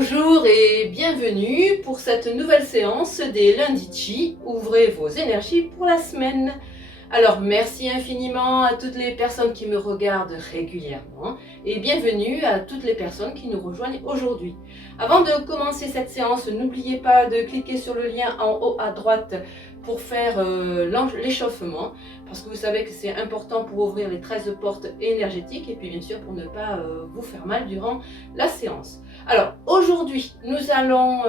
Bonjour et bienvenue pour cette nouvelle séance des lundis Chi. Ouvrez vos énergies pour la semaine. Alors merci infiniment à toutes les personnes qui me regardent régulièrement et bienvenue à toutes les personnes qui nous rejoignent aujourd'hui. Avant de commencer cette séance, n'oubliez pas de cliquer sur le lien en haut à droite pour faire l'échauffement, parce que vous savez que c'est important pour ouvrir les 13 portes énergétiques et puis bien sûr pour ne pas vous faire mal durant la séance. Alors aujourd'hui, nous allons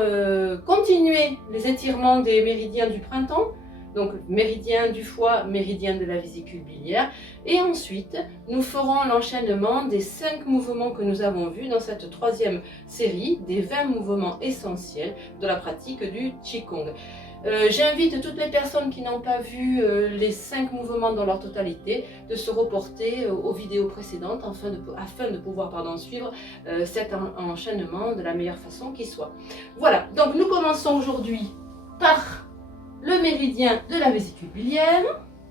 continuer les étirements des méridiens du printemps, donc méridien du foie, méridien de la vésicule biliaire, et ensuite nous ferons l'enchaînement des 5 mouvements que nous avons vus dans cette troisième série des 20 mouvements essentiels de la pratique du Qigong. J'invite toutes les personnes qui n'ont pas vu les 5 mouvements dans leur totalité de se reporter aux vidéos précédentes afin de pouvoir suivre cet enchaînement de la meilleure façon qui soit. Voilà, donc nous commençons aujourd'hui par le méridien de la vésicule biliaire.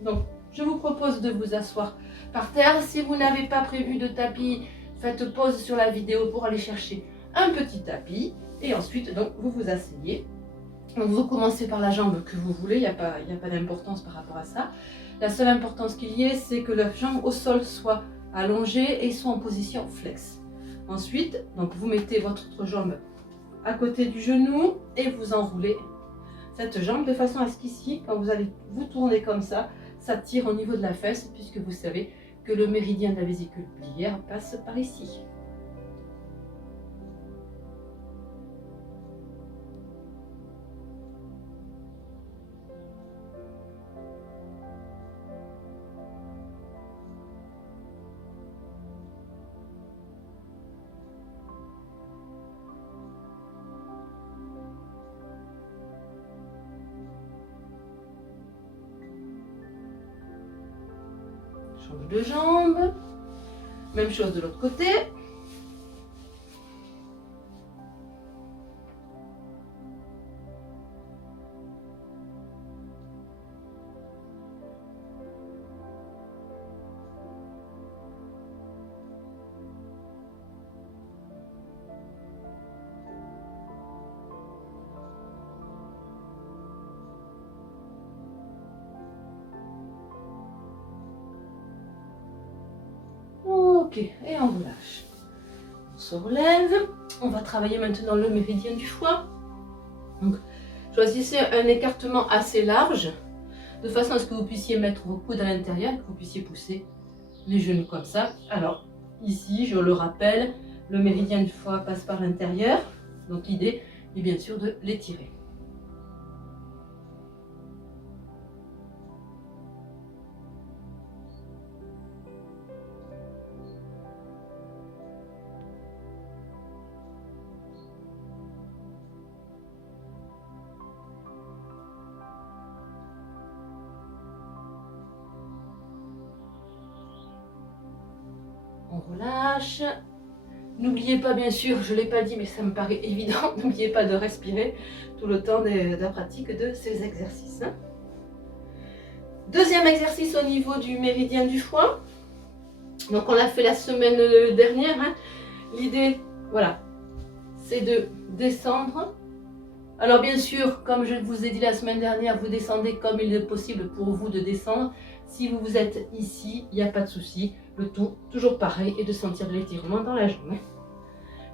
Donc je vous propose de vous asseoir par terre. Si vous n'avez pas prévu de tapis, faites pause sur la vidéo pour aller chercher un petit tapis et ensuite donc vous vous asseyez. Donc vous commencez par la jambe que vous voulez, il n'y a pas d'importance par rapport à ça. La seule importance qu'il y ait, c'est que la jambe au sol soit allongée et soit en position flex. Ensuite, donc vous mettez votre autre jambe à côté du genou et vous enroulez cette jambe de façon à ce qu'ici, quand vous allez vous tourner comme ça tire au niveau de la fesse, puisque vous savez que le méridien de la vésicule biliaire passe par ici. Change de jambe, même chose de l'autre côté. Ok, et on relâche. On se relève. On va travailler maintenant le méridien du foie. Donc, choisissez un écartement assez large, de façon à ce que vous puissiez mettre vos coudes à l'intérieur, que vous puissiez pousser les genoux comme ça. Alors, ici, je le rappelle, le méridien du foie passe par l'intérieur. Donc, l'idée est bien sûr de l'étirer. On relâche. N'oubliez pas, bien sûr, je ne l'ai pas dit, mais ça me paraît évident, n'oubliez pas de respirer tout le temps de la pratique de ces exercices. Deuxième exercice au niveau du méridien du foie. Donc on l'a fait la semaine dernière. L'idée, voilà, c'est de descendre. Alors bien sûr, comme je vous ai dit la semaine dernière, vous descendez comme il est possible pour vous de descendre. Si vous êtes ici, il n'y a pas de souci. Le tout, toujours pareil, est de sentir de l'étirement dans la jambe.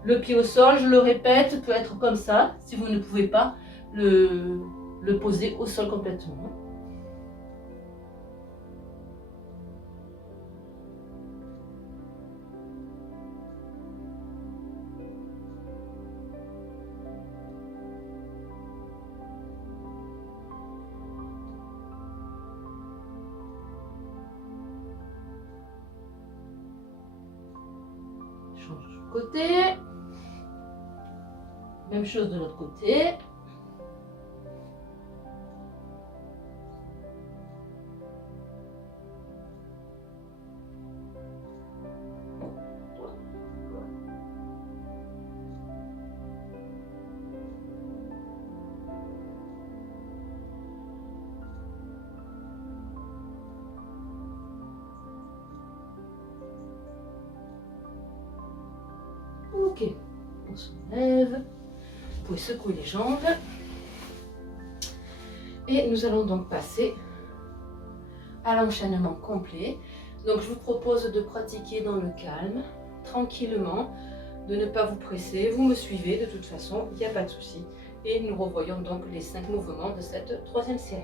Le pied au sol, je le répète, peut être comme ça, si vous ne pouvez pas le poser au sol complètement. Change de côté. Même chose de l'autre côté. Ok, On se lève. Vous pouvez secouer les jambes. Et nous allons donc passer à l'enchaînement complet. Donc je vous propose de pratiquer dans le calme, tranquillement, de ne pas vous presser. Vous me suivez de toute façon, il n'y a pas de souci. Et nous revoyons donc les 5 mouvements de cette troisième série.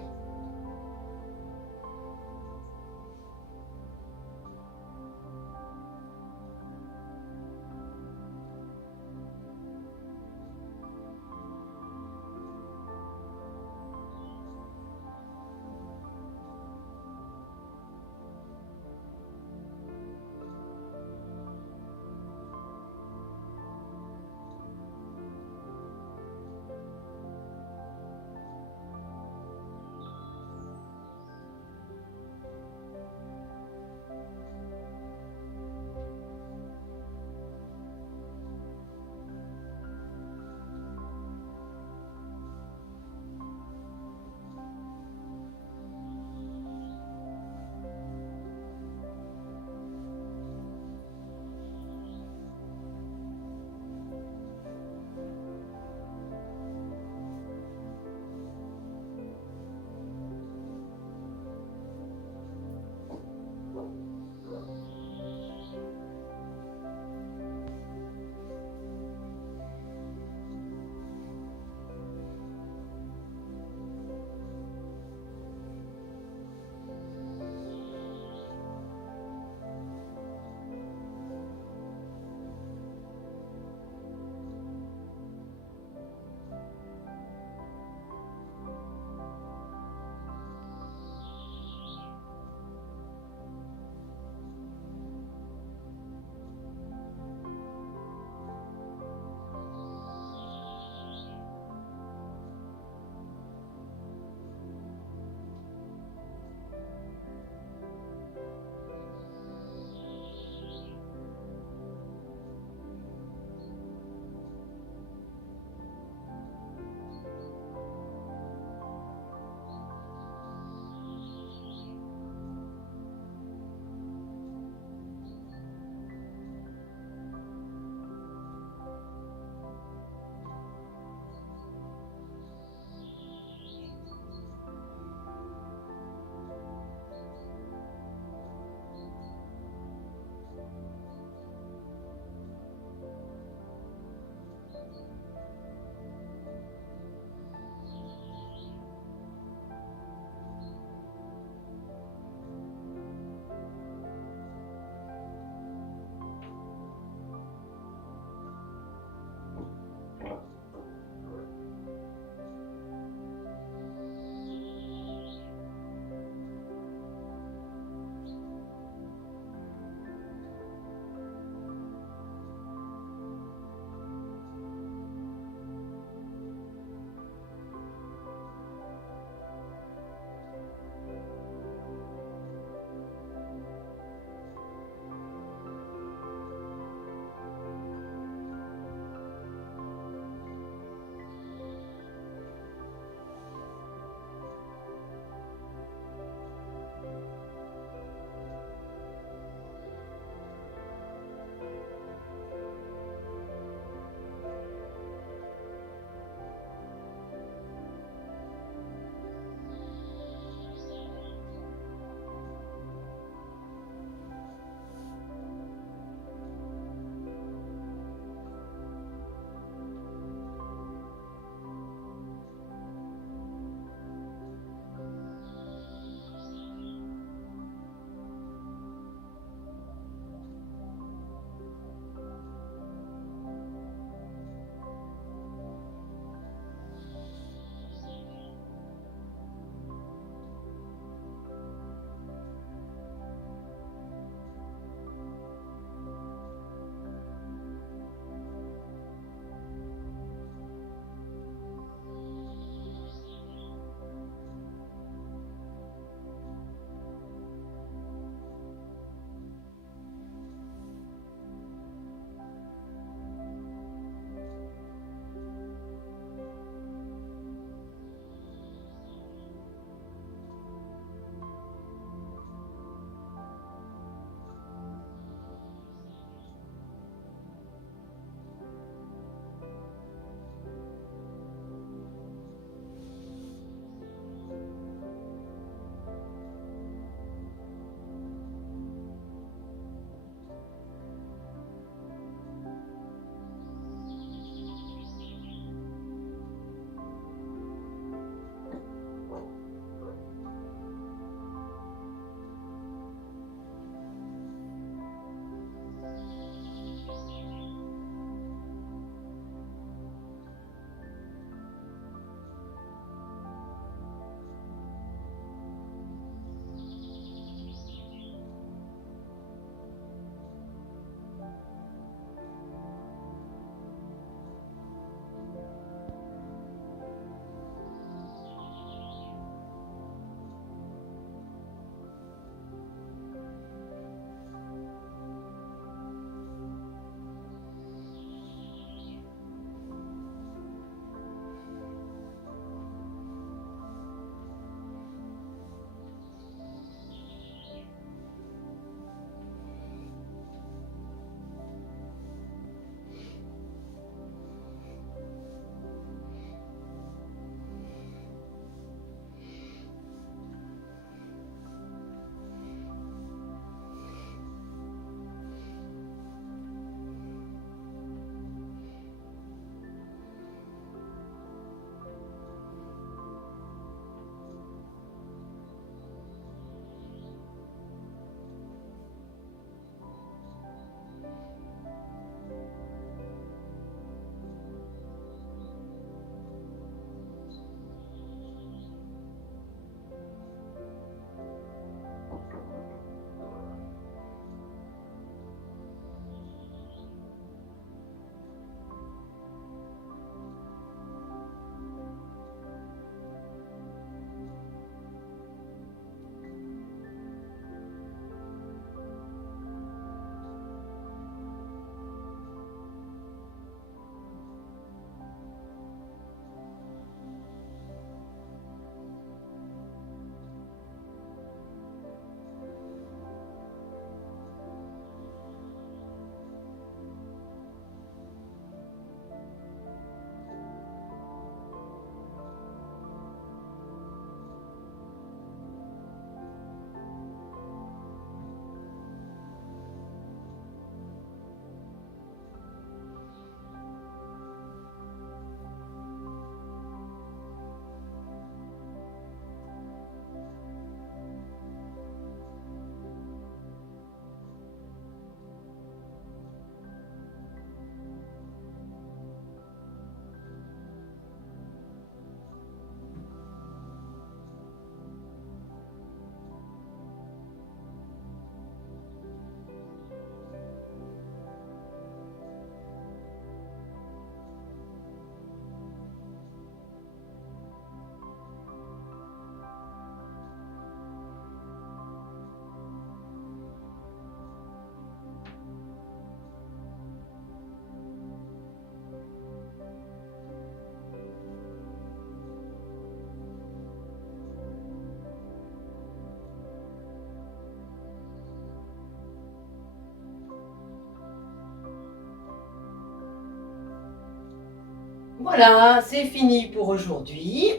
Voilà, c'est fini pour aujourd'hui.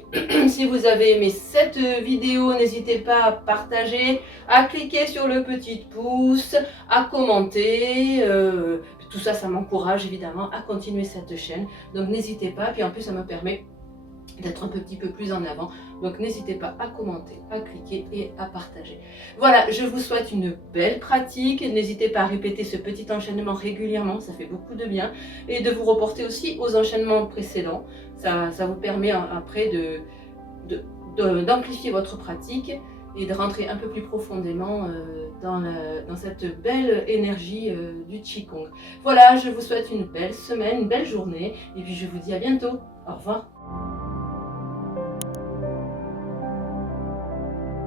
Si vous avez aimé cette vidéo, n'hésitez pas à partager, à cliquer sur le petit pouce, à commenter. Tout ça, ça m'encourage évidemment à continuer cette chaîne. Donc n'hésitez pas. Puis en plus, ça me permet d'être un petit peu plus en avant. Donc n'hésitez pas à commenter, à cliquer et à partager. Voilà, je vous souhaite une belle pratique. N'hésitez pas à répéter ce petit enchaînement régulièrement, ça fait beaucoup de bien. Et de vous reporter aussi aux enchaînements précédents. Ça vous permet après d'amplifier votre pratique et de rentrer un peu plus profondément dans cette belle énergie du Qigong. Voilà, je vous souhaite une belle semaine, une belle journée et puis je vous dis à bientôt. Au revoir.